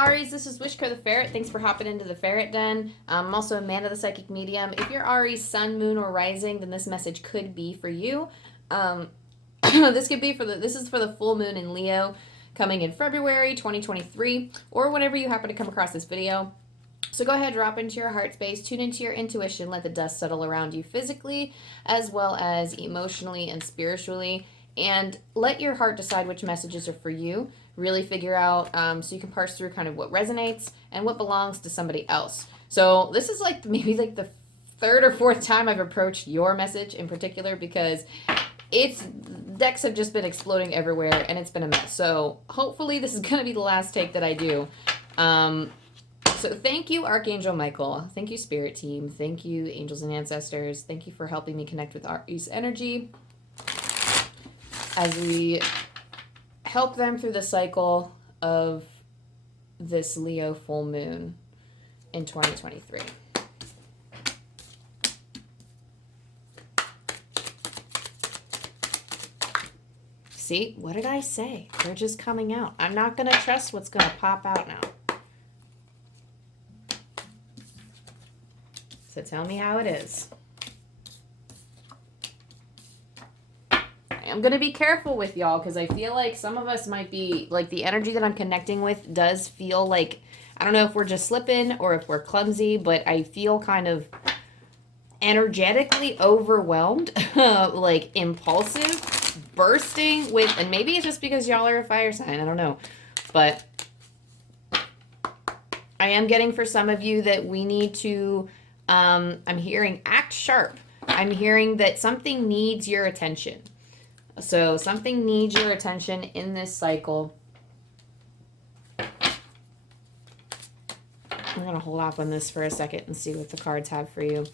Aries, this is Wishko the Ferret. Thanks for hopping into the Ferret Den. I'm also Amanda the Psychic Medium. If you're Aries, Sun, Moon, or Rising, then this message could be for you. This is for the full moon in Leo, coming in February 2023, or whenever you happen to come across this video. So go ahead, drop into your heart space, tune into your intuition, let the dust settle around you physically, as well as emotionally and spiritually, and let your heart decide which messages are for you. Really figure out, so you can parse through kind of what resonates and what belongs to somebody else. So this is like maybe like the third or fourth time I've approached your message in particular, because decks have just been exploding everywhere and it's been a mess. So hopefully this is going to be the last take that I do. So thank you, Archangel Michael. Thank you, Spirit Team. Thank you, Angels and Ancestors. Thank you for helping me connect with Aries energy as we help them through the cycle of this Leo full moon in 2023. See, what did I say? They're just coming out. I'm not going to trust what's going to pop out now. So tell me how it is. I'm going to be careful with y'all because I feel like some of us might be, like, the energy that I'm connecting with does feel like, I don't know if we're just slipping or if we're clumsy, but I feel kind of energetically overwhelmed, like impulsive, bursting with, and maybe it's just because y'all are a fire sign, I don't know, but I am getting for some of you that we need to, I'm hearing act sharp. I'm hearing that something needs your attention. So something needs your attention in this cycle. I'm going to hold off on this for a second and see what the cards have for you.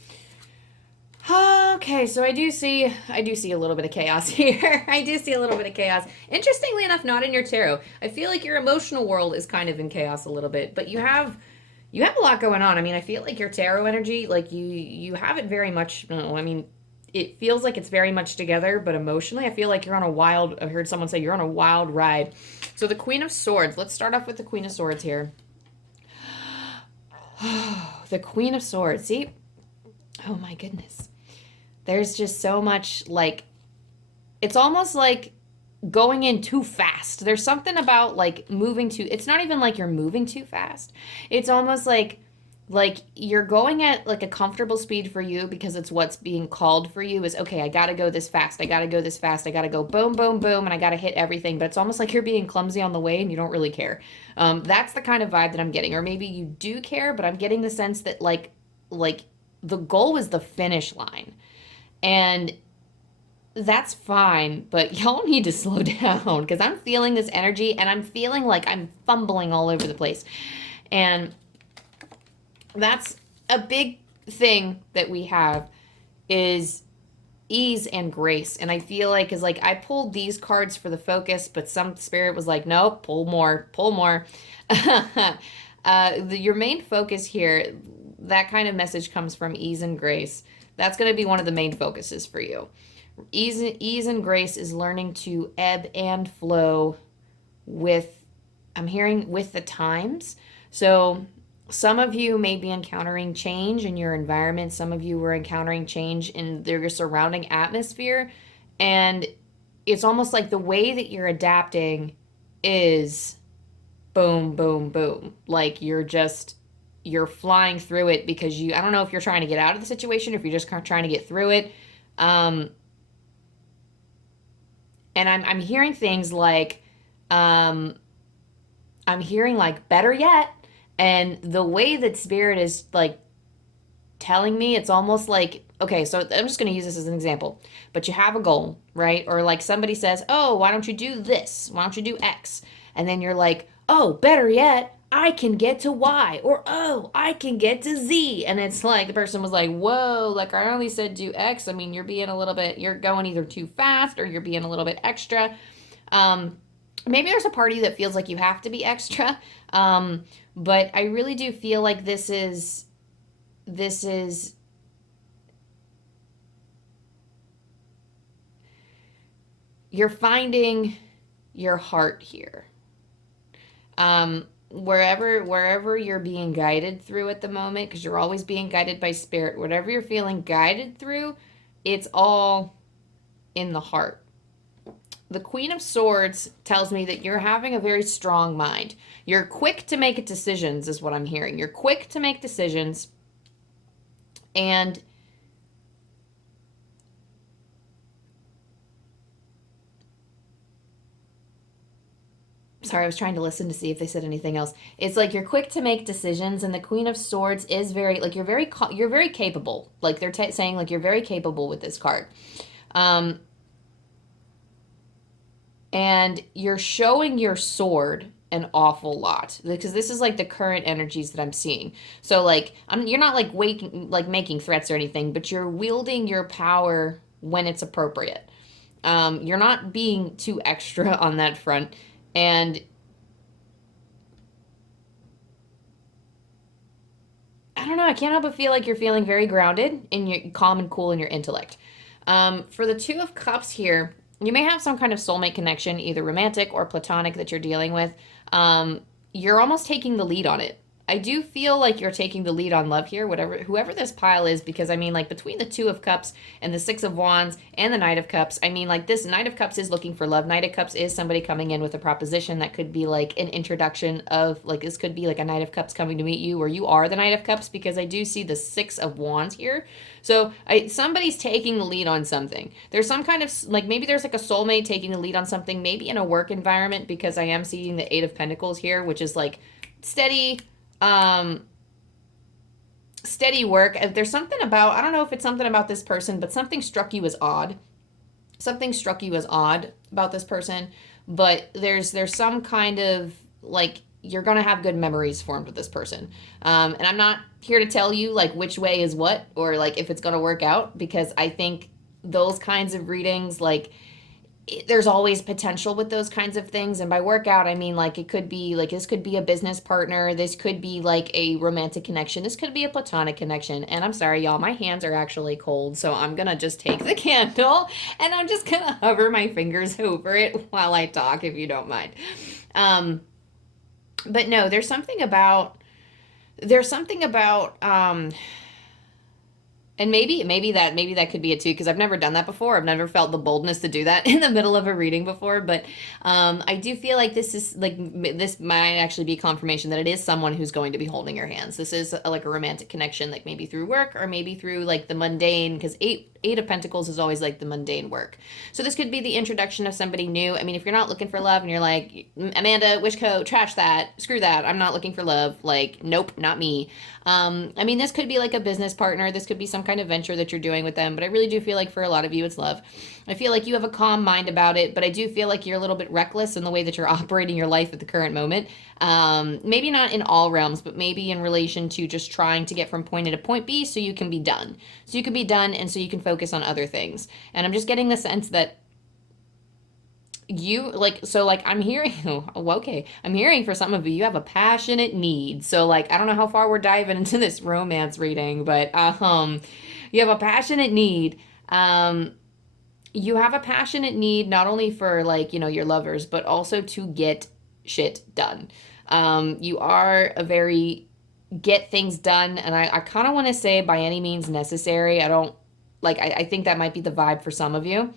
Okay, so I do see a little bit of chaos here. I do see a little bit of chaos. Interestingly enough, not in your tarot. I feel like your emotional world is kind of in chaos a little bit, but you have a lot going on. I mean, I feel like your tarot energy, like you have it very much, I mean, it feels like it's very much together, but emotionally, I feel like you're on a wild, I heard someone say you're on a wild ride. So the Queen of Swords, let's start off with the Queen of Swords here. The Queen of Swords, see? Oh my goodness. There's just so much, like, it's almost like going in too fast. There's something about, like, moving too, it's not even like you're moving too fast. It's almost like you're going at like a comfortable speed for you because it's what's being called for you is, okay, I got to go this fast. I got to go this fast. I got to go boom, boom, boom. And I got to hit everything. But it's almost like you're being clumsy on the way and you don't really care. That's the kind of vibe that I'm getting. Or maybe you do care, but I'm getting the sense that like the goal is the finish line. And that's fine, but y'all need to slow down because I'm feeling this energy and I'm feeling like I'm fumbling all over the place. And that's a big thing that we have is ease and grace. And I feel like, is like, I pulled these cards for the focus, but some spirit was like, nope, pull more, pull more. Your main focus here, that kind of message comes from ease and grace. That's going to be one of the main focuses for you. Ease and grace is learning to ebb and flow with, I'm hearing, with the times. So some of you may be encountering change in your environment. Some of you were encountering change in your surrounding atmosphere. And it's almost like the way that you're adapting is boom, boom, boom. Like you're flying through it because I don't know if you're trying to get out of the situation, or if you're just trying to get through it. And I'm hearing things like, I'm hearing like better yet. And the way that Spirit is like telling me, it's almost like, okay, so I'm just going to use this as an example, but you have a goal, right? Or like somebody says, oh, why don't you do this? Why don't you do X? And then you're like, oh, better yet, I can get to Y, or, oh, I can get to Z. And it's like, the person was like, whoa, like I only said do X. I mean, you're going either too fast or you're being a little bit extra. Maybe there's a party that feels like you have to be extra. But I really do feel like this is you're finding your heart here. wherever you're being guided through at the moment, because you're always being guided by spirit, whatever you're feeling guided through, it's all in the heart. The Queen of Swords tells me that you're having a very strong mind. You're quick to make decisions, is what I'm hearing. You're quick to make decisions. And sorry, I was trying to listen to see if they said anything else. It's like you're quick to make decisions, and the Queen of Swords is very, like, you're very capable. Like, they're saying, like, you're very capable with this card. And you're showing your sword an awful lot, because this is like the current energies that I'm seeing. So like, you're not like making threats or anything, but you're wielding your power when it's appropriate. You're not being too extra on that front. And I don't know, I can't help but feel like you're feeling very grounded and you're calm and cool in your intellect. For the Two of Cups here, you may have some kind of soulmate connection, either romantic or platonic, that you're dealing with. You're almost taking the lead on it. I do feel like you're taking the lead on love here, whoever this pile is, because I mean, like, between the Two of Cups and the Six of Wands and the Knight of Cups, I mean, like, this Knight of Cups is looking for love. Knight of Cups is somebody coming in with a proposition that could be like an introduction of, like, this could be like a Knight of Cups coming to meet you, or you are the Knight of Cups, because I do see the Six of Wands here. So somebody's taking the lead on something. There's some kind of, like, maybe there's like a soulmate taking the lead on something, maybe in a work environment, because I am seeing the Eight of Pentacles here, which is like steady work. There's something about, I don't know if it's something about this person, but something struck you as odd. Something struck you as odd about this person, but there's some kind of, like, you're going to have good memories formed with this person. And I'm not here to tell you, like, which way is what, or, like, if it's going to work out, because I think those kinds of readings, like, there's always potential with those kinds of things. And by work out, I mean, like, it could be, like, this could be a business partner. This could be, like, a romantic connection. This could be a platonic connection. And I'm sorry, y'all, my hands are actually cold. So I'm going to just take the candle and I'm just going to hover my fingers over it while I talk, if you don't mind. But no, there's something about, and maybe that could be it too, because I've never done that before. I've never felt the boldness to do that in the middle of a reading before. But I do feel like this might actually be confirmation that it is someone who's going to be holding your hands. This is like a romantic connection, like maybe through work or maybe through, like, the mundane, because Eight of Pentacles is always like the mundane work. So this could be the introduction of somebody new. I mean, if you're not looking for love and you're like, Amanda, Wishko, trash that, screw that, I'm not looking for love, like, nope, not me. I mean, this could be like a business partner. This could be some kind of venture that you're doing with them. But I really do feel like for a lot of you, it's love. I feel like you have a calm mind about it, but I do feel like you're a little bit reckless in the way that you're operating your life at the current moment. Maybe not in all realms, but maybe in relation to just trying to get from point A to point B so you can be done. So you can be done, and so you can focus on other things. And I'm just getting the sense that you, like, so, like, I'm hearing, okay, I'm hearing for some of you, you have a passionate need. So, like, I don't know how far we're diving into this romance reading, but you have a passionate need. You have a passionate need not only for, like, you know, your lovers, but also to get shit done. You are a very get things done, and I kind of want to say by any means necessary. I think that might be the vibe for some of you,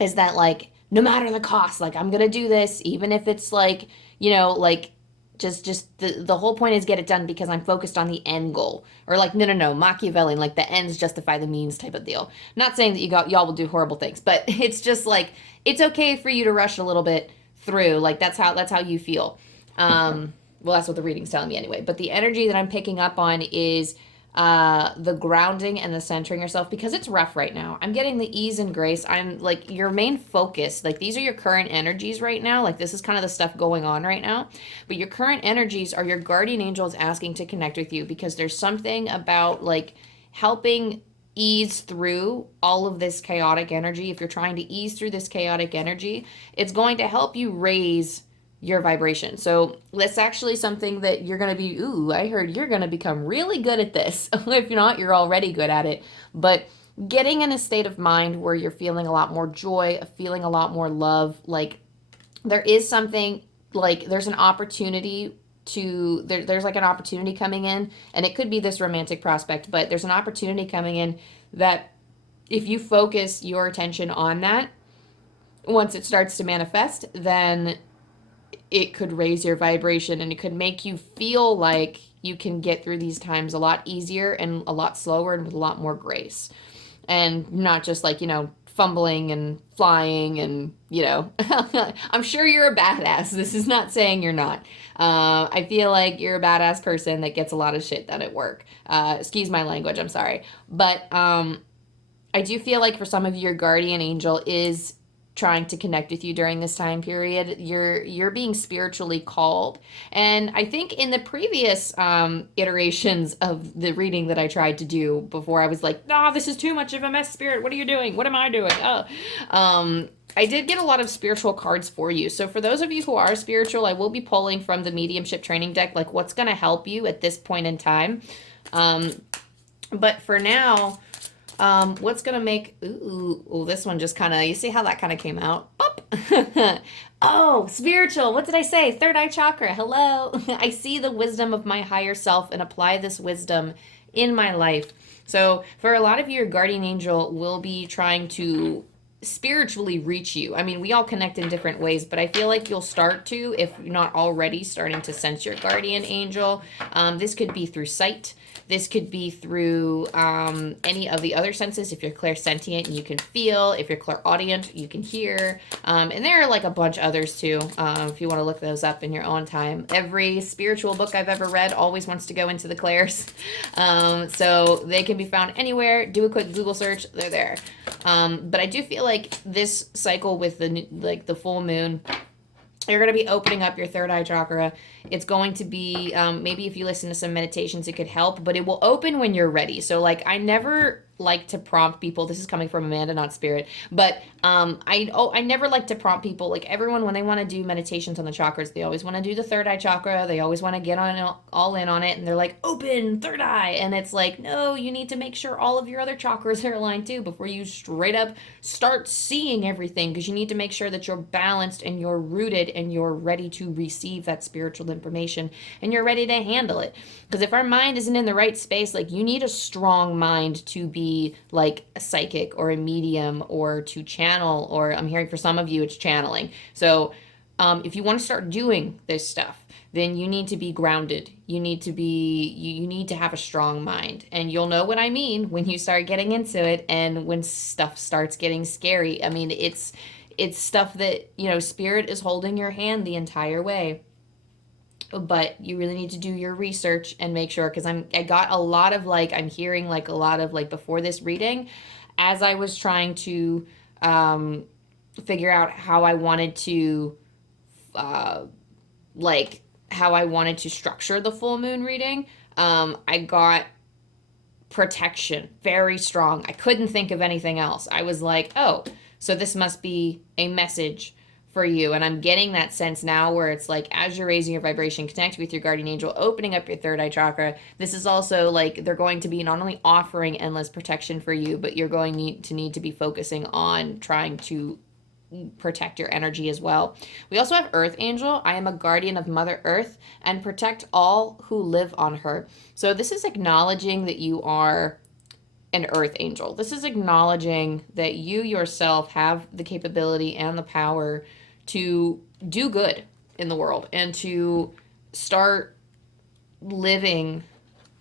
is that, like, no matter the cost, like, I'm gonna do this, even if it's, like, you know, like, just the whole point is get it done because I'm focused on the end goal. Or, like, no, Machiavellian, like, the ends justify the means type of deal. Not saying that y'all will do horrible things, but it's just, like, it's okay for you to rush a little bit through. Like, that's how you feel. Well, that's what the reading's telling me anyway. But the energy that I'm picking up on is the grounding and the centering yourself, because it's rough right now. I'm getting the ease and grace. I'm, like, your main focus, like, these are your current energies right now. Like, this is kind of the stuff going on right now. But your current energies are your guardian angels asking to connect with you, because there's something about, like, helping ease through all of this chaotic energy. If you're trying to ease through this chaotic energy, it's going to help you raise your vibration. So that's actually something that you're going to be, I heard you're going to become really good at this. If you're not, you're already good at it. But getting in a state of mind where you're feeling a lot more joy, feeling a lot more love, like, there is something, like, there's an opportunity there's like an opportunity coming in, and it could be this romantic prospect, but there's an opportunity coming in that if you focus your attention on that, once it starts to manifest, then it could raise your vibration, and it could make you feel like you can get through these times a lot easier and a lot slower and with a lot more grace, and not just like, fumbling and flying and, I'm sure you're a badass. This is not saying you're not. I feel like you're a badass person that gets a lot of shit done at work. Excuse my language, I'm sorry. But I do feel like for some of you, your guardian angel is trying to connect with you during this time period. You're being spiritually called. And I think in the previous iterations of the reading that I tried to do before, I was like, this is too much of a mess, Spirit. What are you doing? What am I doing? I did get a lot of spiritual cards for you. So for those of you who are spiritual, I will be pulling from the mediumship training deck, like what's going to help you at this point in time. But for now, what's going to make, this one just kind of, you see how that kind of came out? Oh, spiritual. What did I say? Third eye chakra. Hello. I see the wisdom of my higher self and apply this wisdom in my life. So for a lot of you, your guardian angel will be trying to spiritually reach you. I mean, we all connect in different ways, but I feel like you'll start to, if you're not already starting to sense your guardian angel. This could be through sight. This could be through any of the other senses. If you're clairsentient, you can feel. If you're clairaudient, you can hear. And there are like a bunch others too, if you want to look those up in your own time. Every spiritual book I've ever read always wants to go into the clairs. So they can be found anywhere. Do a quick Google search. They're there. But I do feel like this cycle with the full moon, you're going to be opening up your third eye chakra. It's going to be, maybe if you listen to some meditations, it could help, but it will open when you're ready. So like, I never like to prompt people. This is coming from Amanda, not Spirit. But I never like to prompt people. Like everyone, when they want to do meditations on the chakras, they always want to do the third eye chakra. They always want to get all in on it. And they're like, open third eye. And it's like, no, you need to make sure all of your other chakras are aligned too before you straight up start seeing everything. Because you need to make sure that you're balanced and you're rooted and you're ready to receive that spiritual information and you're ready to handle it. Because if our mind isn't in the right space, like you need a strong mind to be like a psychic or a medium or to channel, or I'm hearing for some of you it's channeling. So if you want to start doing this stuff, then you need to be grounded. You need to have a strong mind, and you'll know what I mean when you start getting into it and when stuff starts getting scary. I mean, it's stuff that, Spirit is holding your hand the entire way. But you really need to do your research and make sure, because I got a lot of I'm hearing a lot of before this reading, as I was trying to figure out how I wanted to structure the full moon reading. I got protection very strong. I couldn't think of anything else. I was like, oh, so this must be a message for you. And I'm getting that sense now where it's like, as you're raising your vibration, connect with your guardian angel, opening up your third eye chakra. This is also they're going to be not only offering endless protection for you, but you're going to need to be focusing on trying to protect your energy as well. We also have Earth Angel. I am a guardian of Mother Earth and protect all who live on her. So this is acknowledging that you are an Earth Angel. This is acknowledging that you yourself have the capability and the power to do good in the world and to start living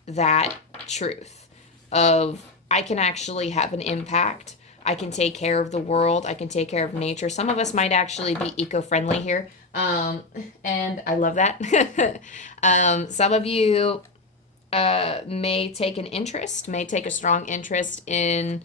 that truth of, I can actually have an impact. I can take care of the world. I can take care of nature. Some of us might actually be eco-friendly here. And I love that. Some of you may take a strong interest in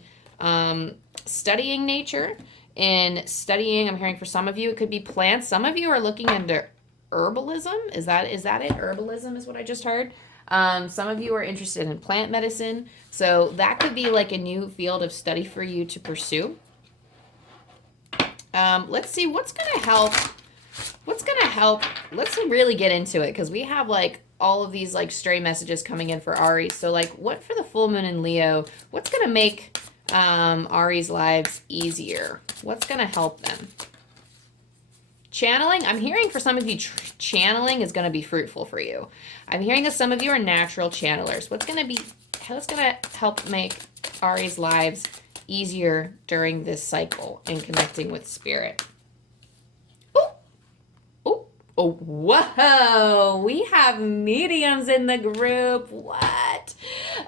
studying nature, I'm hearing for some of you, it could be plants. Some of you are looking into herbalism. Is that it? Herbalism is what I just heard. Some of you are interested in plant medicine. So that could be a new field of study for you to pursue. Let's see what's going to help. Let's really get into it, because we have all of these stray messages coming in for Aries. So what for the full moon in Leo, what's going to make Aries' lives easier? What's going to help them? channeling, I'm hearing for some of you, channeling is going to be fruitful for you. I'm hearing that some of you are natural channelers. What's going to help make Aries' lives easier during this cycle and connecting with spirit? Oh, whoa, we have mediums in the group. What?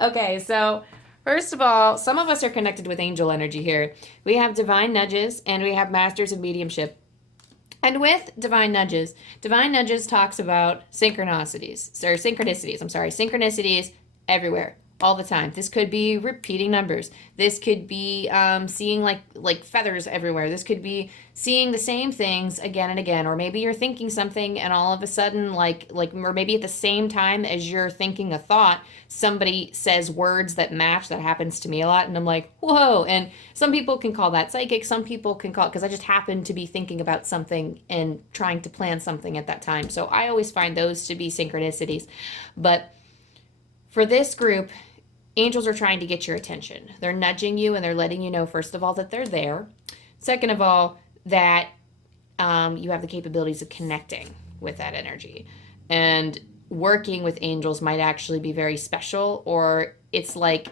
Okay, so first of all, some of us are connected with angel energy here. We have divine nudges and we have masters of mediumship. And with divine nudges talks about synchronicities everywhere, all the time. This could be repeating numbers. This could be seeing like feathers everywhere. This could be seeing the same things again and again. Or maybe you're thinking something and all of a sudden, or maybe at the same time as you're thinking a thought, somebody says words that match. That happens to me a lot. And I'm like, whoa. And some people can call that psychic. Some people can call it because I just happen to be thinking about something and trying to plan something at that time. So I always find those to be synchronicities. But for this group, angels are trying to get your attention. They're nudging you and they're letting you know, first of all, that they're there. Second of all, that you have the capabilities of connecting with that energy. And working with angels might actually be very special, or it's like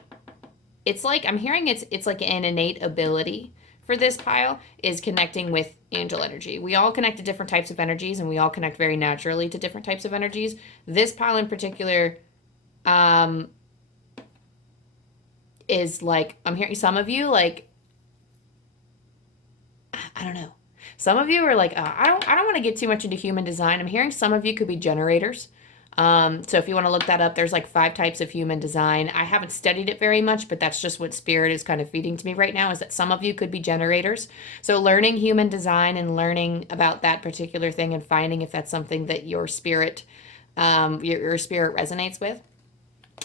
I'm hearing it's like an innate ability for this pile is connecting with angel energy. We all connect to different types of energies and we all connect very naturally to different types of energies. This pile in particular is like, I'm hearing some of you like, I don't know. Some of you are like, I don't want to get too much into human design. I'm hearing some of you could be generators. So if you want to look that up, there's like 5 types of human design. I haven't studied it very much, but that's just what spirit is kind of feeding to me right now, is that some of you could be generators. So learning human design and learning about that particular thing and finding if that's something that your spirit resonates with.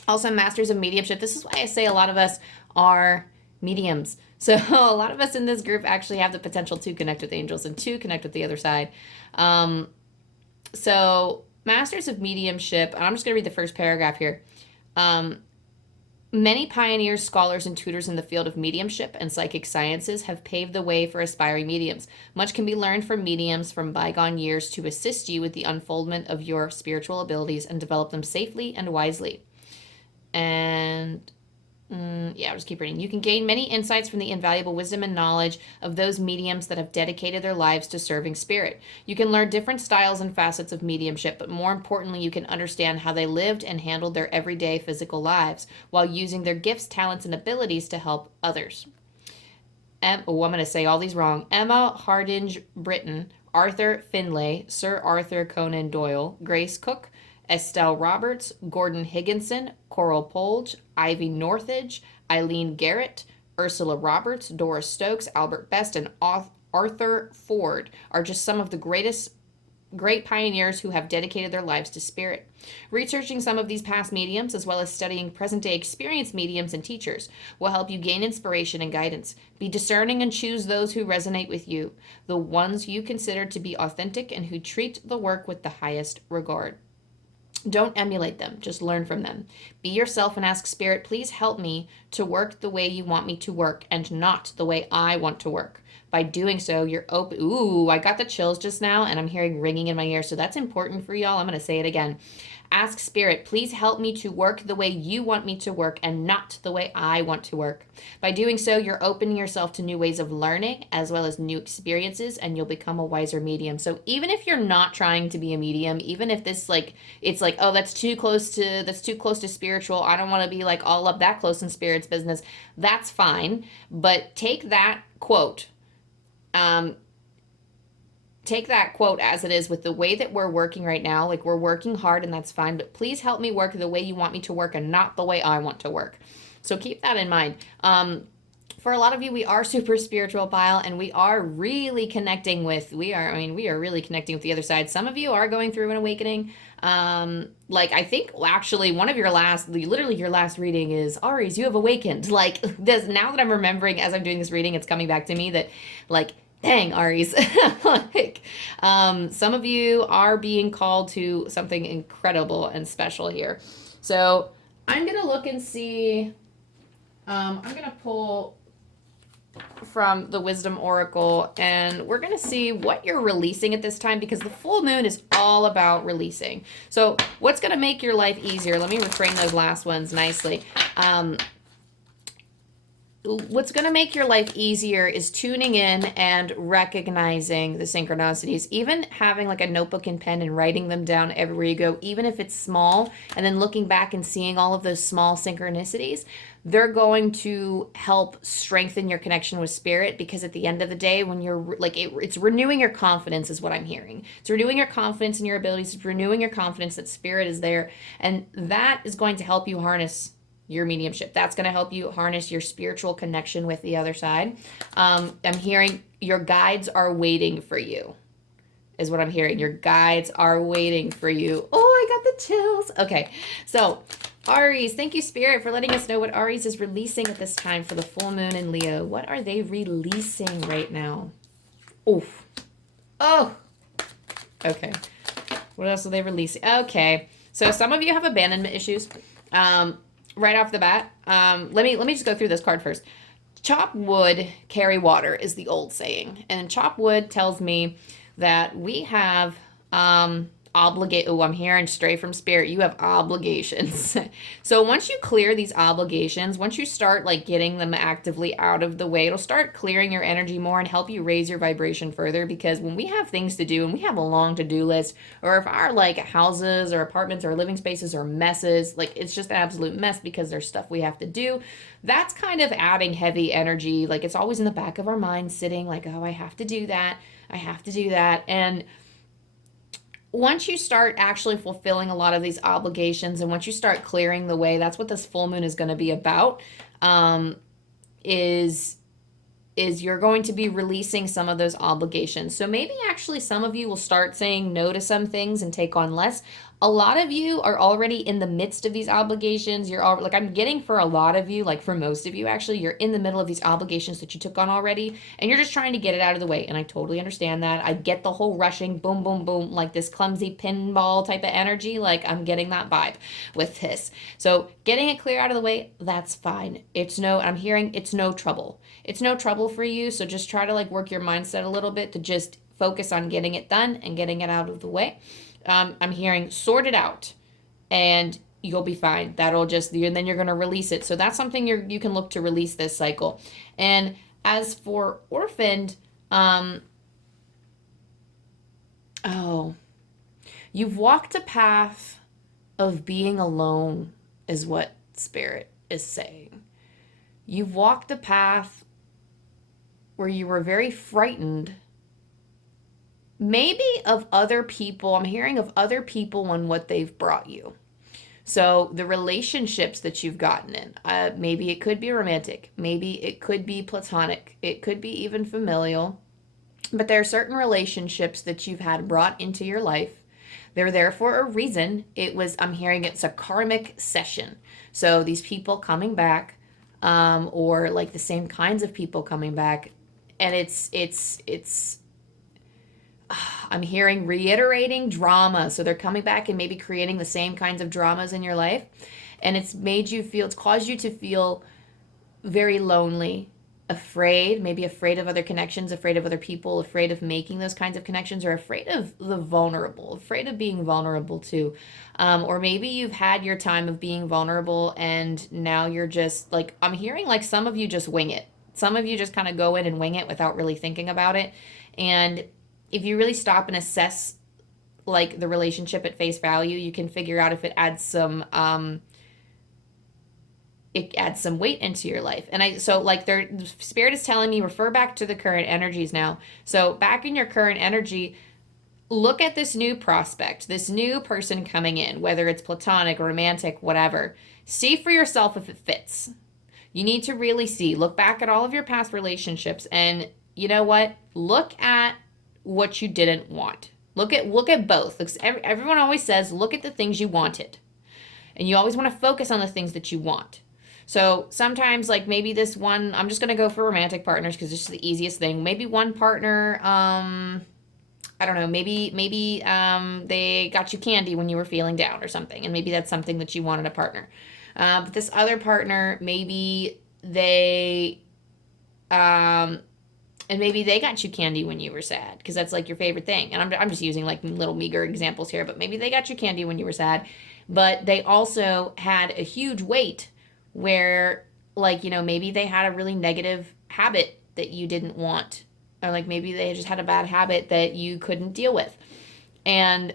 Also, masters of mediumship. This is why I say a lot of us are mediums. So a lot of us in this group actually have the potential to connect with angels and to connect with the other side. So masters of mediumship, I'm just going to read the first paragraph here. Many pioneers, scholars, and tutors in the field of mediumship and psychic sciences have paved the way for aspiring mediums. Much can be learned from mediums from bygone years to assist you with the unfoldment of your spiritual abilities and develop them safely and wisely. And I'll just keep reading. You can gain many insights from the invaluable wisdom and knowledge of those mediums that have dedicated their lives to serving spirit. You can learn different styles and facets of mediumship, but more importantly, you can understand how they lived and handled their everyday physical lives while using their gifts, talents, and abilities to help others. I'm going to say all these wrong. Emma Hardinge Britton, Arthur Finlay, Sir Arthur Conan Doyle, Grace Cook, Estelle Roberts, Gordon Higginson, Coral Polge, Ivy Northridge, Eileen Garrett, Ursula Roberts, Doris Stokes, Albert Best, and Arthur Ford are just some of the great pioneers who have dedicated their lives to spirit. Researching some of these past mediums, as well as studying present-day experienced mediums and teachers, will help you gain inspiration and guidance. Be discerning and choose those who resonate with you, the ones you consider to be authentic and who treat the work with the highest regard. Don't emulate them, just learn from them. Be yourself and ask spirit, please help me to work the way you want me to work and not the way I want to work. By doing so, you're open. Ooh, I got the chills just now and I'm hearing ringing in my ear. So that's important for y'all. I'm going to say it again. Ask spirit, please help me to work the way you want me to work and not the way I want to work. By doing so, you're opening yourself to new ways of learning as well as new experiences, and you'll become a wiser medium. So even if you're not trying to be a medium, even if this it's like, oh, that's too close to spiritual, I don't want to be like all up that close in spirit's business, that's fine. But take that quote as it is with the way that we're working right now. Like, we're working hard and that's fine, but please help me work the way you want me to work and not the way I want to work. So keep that in mind. For a lot of you, we are super spiritual pile and we are really connecting with, we are really connecting with the other side. Some of you are going through an awakening. I think actually one of your last reading is Aries, you have awakened. Like this, now that I'm remembering as I'm doing this reading, it's coming back to me that like, dang, Aries. Some of you are being called to something incredible and special here. So I'm going to look and see. I'm going to pull from the Wisdom Oracle, and we're going to see what you're releasing at this time, because the full moon is all about releasing. So what's going to make your life easier? Let me reframe those last ones nicely. What's going to make your life easier is tuning in and recognizing the synchronicities, even having like a notebook and pen and writing them down everywhere you go, even if it's small, and then looking back and seeing all of those small synchronicities. They're going to help strengthen your connection with spirit, because at the end of the day, when you're like, it's renewing your confidence is what I'm hearing. It's renewing your confidence in your abilities. It's renewing your confidence that spirit is there. And that is going to help you harness your mediumship. That's going to help you harness your spiritual connection with the other side. I'm hearing your guides are waiting for you, is what I'm hearing. Your guides are waiting for you. Oh, I got the chills. Okay, so Aries, thank you, Spirit, for letting us know what Aries is releasing at this time for the full moon in Leo. What are they releasing right now? Oof. Oh. Okay. What else are they releasing? Okay. So some of you have abandonment issues. Right off the bat, let me just go through this card first. Chop wood, carry water is the old saying. And chop wood tells me that we have I'm hearing straight from spirit, you have obligations. So once you clear these obligations, once you start like getting them actively out of the way, it'll start clearing your energy more and help you raise your vibration further. Because when we have things to do and we have a long to-do list, or if our like houses or apartments or living spaces are messes, like it's just an absolute mess because there's stuff we have to do, that's kind of adding heavy energy. Like it's always in the back of our mind sitting like, oh, I have to do that, I have to do that. And once you start actually fulfilling a lot of these obligations, and once you start clearing the way, that's what this full moon is going to be about, is you're going to be releasing some of those obligations. So maybe actually some of you will start saying no to some things and take on less. A lot of you are already in the midst of these obligations. You're all like, I'm getting for a lot of you, like for most of you actually, you're in the middle of these obligations that you took on already, and you're just trying to get it out of the way. And I totally understand that. I get the whole rushing, boom, boom, boom, like this clumsy pinball type of energy. Like I'm getting that vibe with this. So getting it clear out of the way, that's fine. I'm hearing it's no trouble. It's no trouble for you. So just try to like work your mindset a little bit to just focus on getting it done and getting it out of the way. I'm hearing sort it out and you'll be fine. That'll just, and then you're going to release it. So that's something you can look to release this cycle. And as for orphaned, you've walked a path of being alone is what Spirit is saying. You've walked a path where you were very frightened, maybe of other people. I'm hearing of other people and what they've brought you. So the relationships that you've gotten in, maybe it could be romantic, maybe it could be platonic, it could be even familial, but there are certain relationships that you've had brought into your life. They're there for a reason. I'm hearing it's a karmic session. So these people coming back, or like the same kinds of people coming back, and it's I'm hearing reiterating drama. So they're coming back and maybe creating the same kinds of dramas in your life. And it's caused you to feel very lonely, afraid, maybe afraid of other connections, afraid of other people, afraid of making those kinds of connections, or afraid of the vulnerable, afraid of being vulnerable too. Or maybe you've had your time of being vulnerable and now you're just like, I'm hearing like some of you just wing it. Some of you just kind of go in and wing it without really thinking about it. And if you really stop and assess like the relationship at face value, you can figure out if it adds some weight into your life. And Spirit is telling me refer back to the current energies now. So back in your current energy, look at this new prospect, this new person coming in, whether it's platonic, romantic, whatever. See for yourself if it fits. You need to really look back at all of your past relationships, and you know what? Look at what you didn't want. Look at both. Everyone always says, look at the things you wanted. And you always want to focus on the things that you want. So sometimes, like maybe this one, I'm just going to go for romantic partners because it's just the easiest thing. Maybe one partner, I don't know, maybe they got you candy when you were feeling down or something. And maybe that's something that you wanted a partner. But this other partner, maybe they and maybe they got you candy when you were sad because that's like your favorite thing. And I'm just using like little meager examples here, but maybe they got you candy when you were sad, but they also had a huge weight where, like, maybe they had a really negative habit that you didn't want, or like maybe they just had a bad habit that you couldn't deal with, and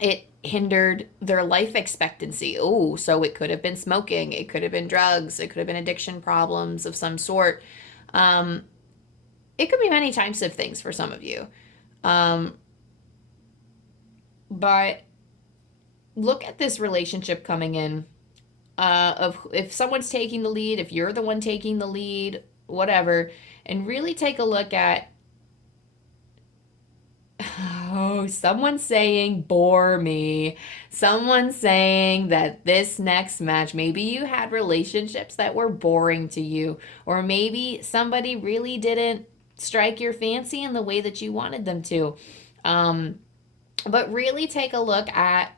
it hindered their life expectancy. Oh, so it could have been smoking, it could have been drugs, it could have been addiction problems of some sort. It could be many types of things for some of you. But look at this relationship coming in, of if someone's taking the lead, if you're the one taking the lead, whatever, and really take a look at, someone's saying, bore me. Someone's saying that this next match, maybe you had relationships that were boring to you, or maybe somebody really didn't strike your fancy in the way that you wanted them to. But really take a look at,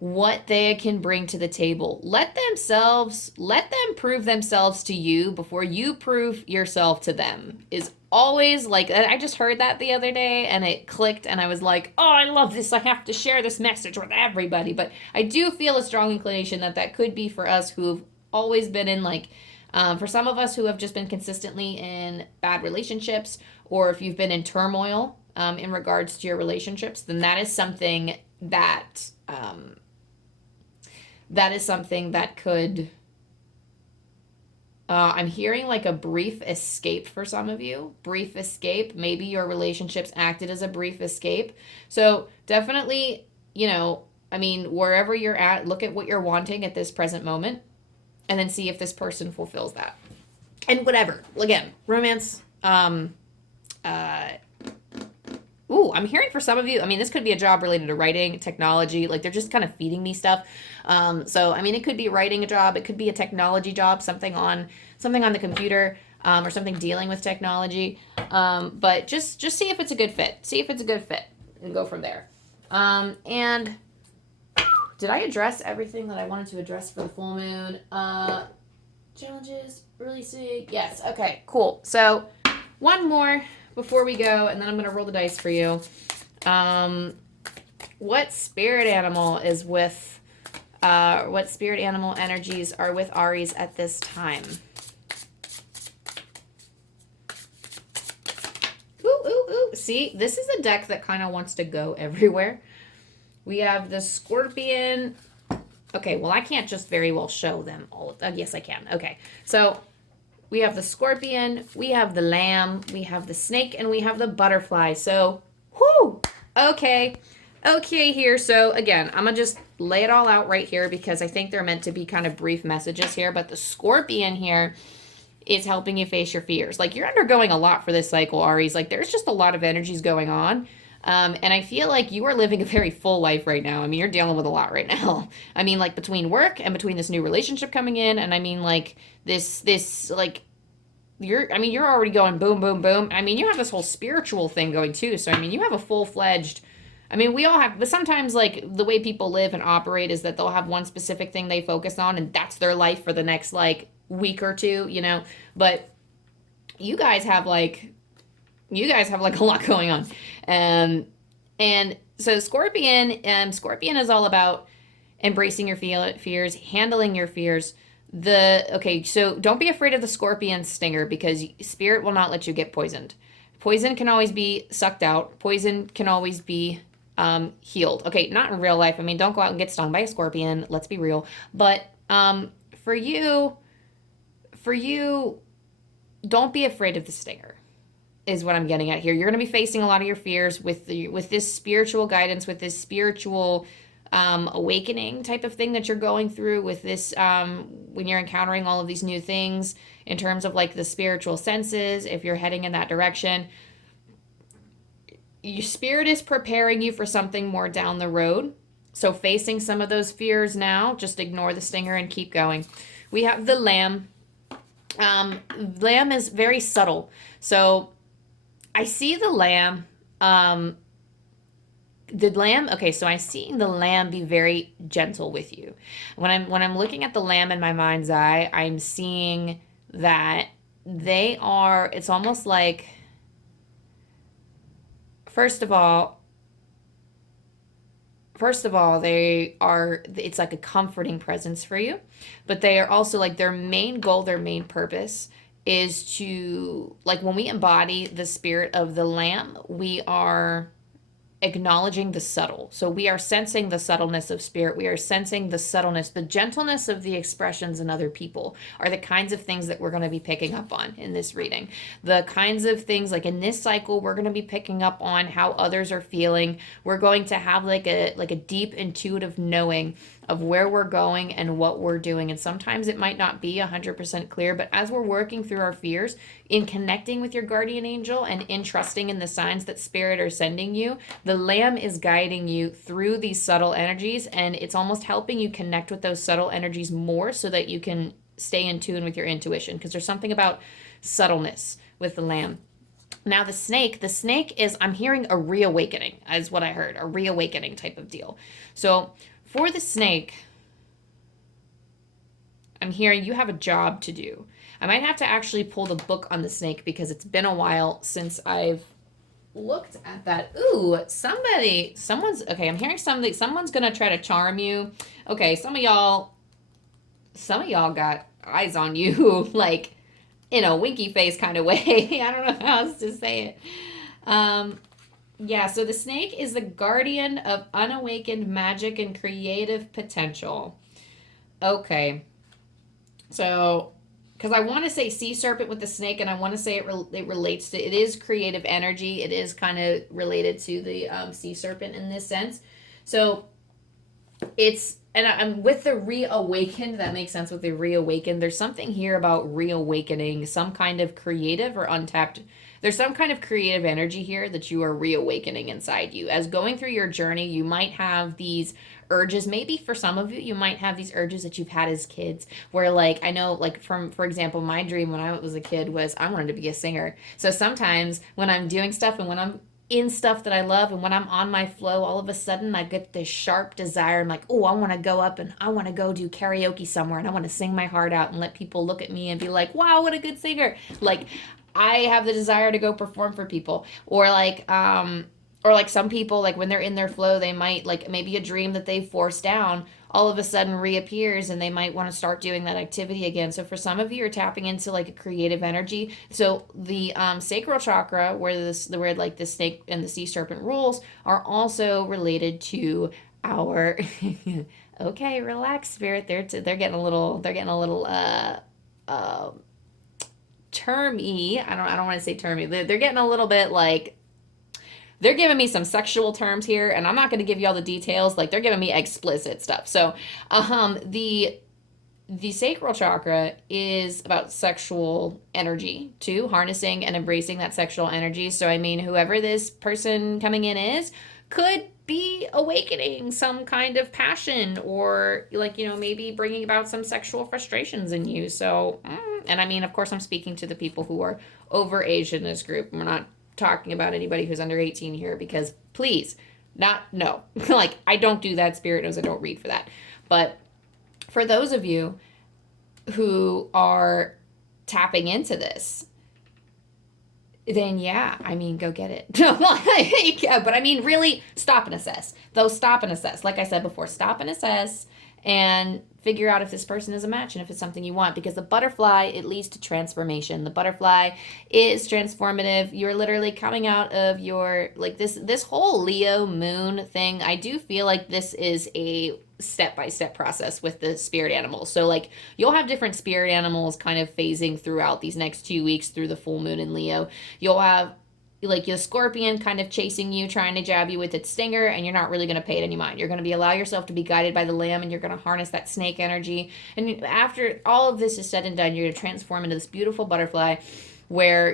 what they can bring to the table. Let them prove themselves to you before you prove yourself to them, is always like, I just heard that the other day and it clicked and I was like, oh, I love this. I have to share this message with everybody. But I do feel a strong inclination that could be for us who've always been in like, for some of us who have just been consistently in bad relationships, or if you've been in turmoil in regards to your relationships, then that is something that could, I'm hearing like a brief escape for some of you. Brief escape. Maybe your relationships acted as a brief escape. So definitely, wherever you're at, look at what you're wanting at this present moment and then see if this person fulfills that. And whatever. Again, romance, I'm hearing for some of you, this could be a job related to writing, technology, like they're just kind of feeding me stuff. So it could be writing a job, it could be a technology job, something on the computer, or something dealing with technology. But just see if it's a good fit. See if it's a good fit and go from there. And did I address everything that I wanted to address for the full moon? Challenges, releasing. Yes. Okay, cool. So one more before we go, and then I'm going to roll the dice for you. What spirit animal is with, what spirit animal energies are with Aries at this time? Ooh. See, this is a deck that kind of wants to go everywhere. We have the Scorpion. Okay, well, I can't just very well show them all. Yes, I can. Okay, so we have the Scorpion, we have the Lamb, we have the Snake, and we have the Butterfly. So, okay here. So, again, I'm going to just lay it all out right here because I think they're meant to be kind of brief messages here. But the Scorpion here is helping you face your fears. Like, you're undergoing a lot for this cycle, Aries. Like, there's just a lot of energies going on. And I feel like you are living a very full life right now. You're dealing with a lot right now. Like between work and between this new relationship coming in, and like this like you're already going boom, boom, boom. You have this whole spiritual thing going too. So you have a full-fledged. We all have, but sometimes like the way people live and operate is that they'll have one specific thing they focus on, and that's their life for the next like week or two, But you guys have like a lot going on. And so Scorpion is all about embracing your fears, handling your fears. So don't be afraid of the Scorpion stinger because spirit will not let you get poisoned. Poison can always be sucked out. Poison can always be healed. Okay, not in real life. Don't go out and get stung by a scorpion. Let's be real. But for you, don't be afraid of the stinger. Is what I'm getting at here. You're going to be facing a lot of your fears with this spiritual guidance, with this spiritual awakening type of thing that you're going through, with this when you're encountering all of these new things in terms of like the spiritual senses. If you're heading in that direction, your spirit is preparing you for something more down the road. So facing some of those fears now, just ignore the stinger and keep going. We have the Lamb. Lamb is very subtle. So I see the Lamb the lamb, okay, so I'm seeing the lamb be very gentle with you. When I'm looking at the lamb in my mind's eye, I'm seeing that it's almost like, first of all, it's like a comforting presence for you, but they are also like their main goal, their main purpose is to, like, when we embody the spirit of the lamb, we are acknowledging the subtle. So we are sensing the subtleness of spirit. We are sensing the subtleness, the gentleness of the expressions in other people are the kinds of things that we're going to be picking up on in this reading. The kinds of things, like in this cycle, we're going to be picking up on how others are feeling. We're going to have like a deep intuitive knowing of where we're going and what we're doing. And sometimes it might not be 100% clear, but as we're working through our fears, in connecting with your guardian angel and in trusting in the signs that spirit are sending you, the lamb is guiding you through these subtle energies, and it's almost helping you connect with those subtle energies more so that you can stay in tune with your intuition, because there's something about subtleness with the lamb. Now the snake is, I'm hearing a reawakening, is what I heard, a reawakening type of deal. So for the snake, I'm hearing you have a job to do. I might have to actually pull the book on the snake because it's been a while since I've looked at that. Ooh, okay, I'm hearing something, someone's gonna try to charm you. Okay, some of y'all got eyes on you, like in a winky face kind of way. I don't know how else to say it. Yeah, so the snake is the guardian of unawakened magic and creative potential. Okay. So, because I want to say sea serpent with the snake, and I want to say it relates to, it is creative energy. It is kind of related to the sea serpent in this sense. So, and I'm with the reawakened, that makes sense with the reawakened. There's something here about reawakening, some kind of creative or untapped. There's some kind of creative energy here that you are reawakening inside you. As going through your journey, you might have these urges. Maybe for some of you might have these urges that you've had as kids, where, like, I know, like, for example, my dream when I was a kid was I wanted to be a singer. So sometimes when I'm doing stuff and when I'm in stuff that I love and when I'm on my flow, all of a sudden I get this sharp desire. I'm like, oh, I want to go up and I want to go do karaoke somewhere and I want to sing my heart out and let people look at me and be like, wow, what a good singer. Like, I have the desire to go perform for people. Or like some people, like when they're in their flow, they might, like, maybe a dream that they forced down all of a sudden reappears and they might want to start doing that activity again. So for some of you, you're tapping into like a creative energy. So the sacral chakra, where like the snake and the sea serpent rules, are also related to our okay, relax, spirit. They're getting a little termy. I don't want to say termy. They're getting a little bit like, they're giving me some sexual terms here, and I'm not going to give you all the details. Like, they're giving me explicit stuff. So, the sacral chakra is about sexual energy too, harnessing and embracing that sexual energy. So, I mean, whoever this person coming in is could be awakening some kind of passion, or, like, maybe bringing about some sexual frustrations in you. So, and I mean, of course, I'm speaking to the people who are over age in this group. We're not talking about anybody who's under 18 here, because please, no. Like, I don't do that. Spirit knows I don't read for that. But for those of you who are tapping into this, then yeah, I mean, go get it. But I mean, really, stop and assess. Stop and assess. Like I said before, stop and assess and figure out if this person is a match and if it's something you want, because the butterfly, it leads to transformation. The butterfly is transformative. You're literally coming out of your, like, this whole Leo moon thing. I do feel like this is a step-by-step process with the spirit animals. So, like, you'll have different spirit animals kind of phasing throughout these next 2 weeks through the full moon in Leo. You'll have, like, your scorpion kind of chasing you, trying to jab you with its stinger, and you're not really going to pay it any mind. You're going to allow yourself to be guided by the lamb, and you're going to harness that snake energy. And after all of this is said and done, you're going to transform into this beautiful butterfly where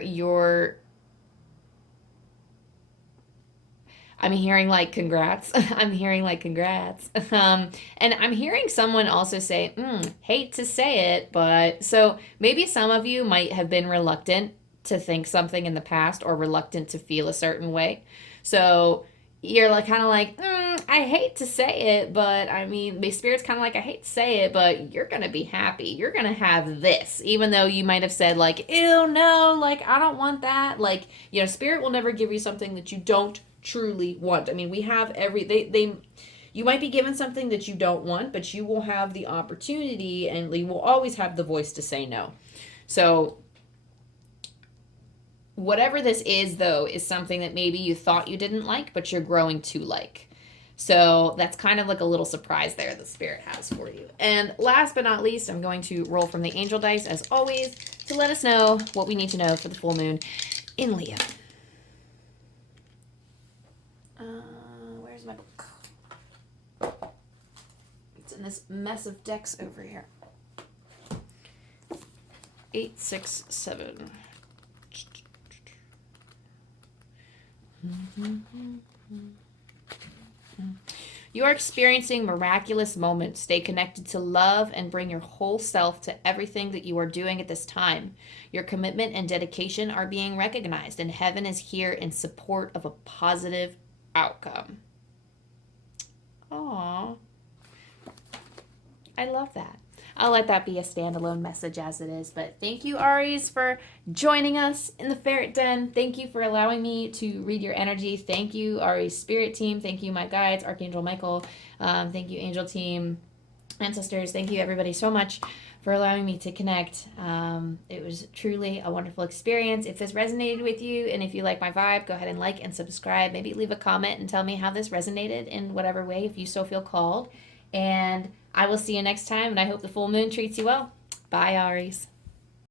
I'm hearing like congrats. I'm hearing like congrats. And I'm hearing someone also say, hate to say it, but so maybe some of you might have been reluctant to think something in the past or reluctant to feel a certain way. So you're like kind of like, I hate to say it, but I mean, the spirit's kind of like, I hate to say it, but you're gonna be happy. You're gonna have this, even though you might have said like, ew, no, like I don't want that. Like, you know, spirit will never give you something that you don't truly want. I mean, we have they you might be given something that you don't want, but you will have the opportunity, and you will always have the voice to say no. So whatever this is, though, is something that maybe you thought you didn't like, but you're growing to like. So that's kind of like a little surprise there the spirit has for you. And last but not least, I'm going to roll from the angel dice, as always, to let us know what we need to know for the full moon in Leo. Where's my book? It's in this mess of decks over here. 8, 6, 7. You are experiencing miraculous moments. Stay connected to love and bring your whole self to everything that you are doing at this time. Your commitment and dedication are being recognized, and heaven is here in support of a positive outcome. Aww. I love that. I'll let that be a standalone message as it is. But thank you, Aries, for joining us in the Ferret Den. Thank you for allowing me to read your energy. Thank you, Aries Spirit Team. Thank you, my guides, Archangel Michael. Thank you, Angel Team, Ancestors. Thank you, everybody, so much for allowing me to connect. It was truly a wonderful experience. If this resonated with you and if you like my vibe, go ahead and like and subscribe. Maybe leave a comment and tell me how this resonated in whatever way, if you so feel called. And I will see you next time, and I hope the full moon treats you well. Bye, Aries.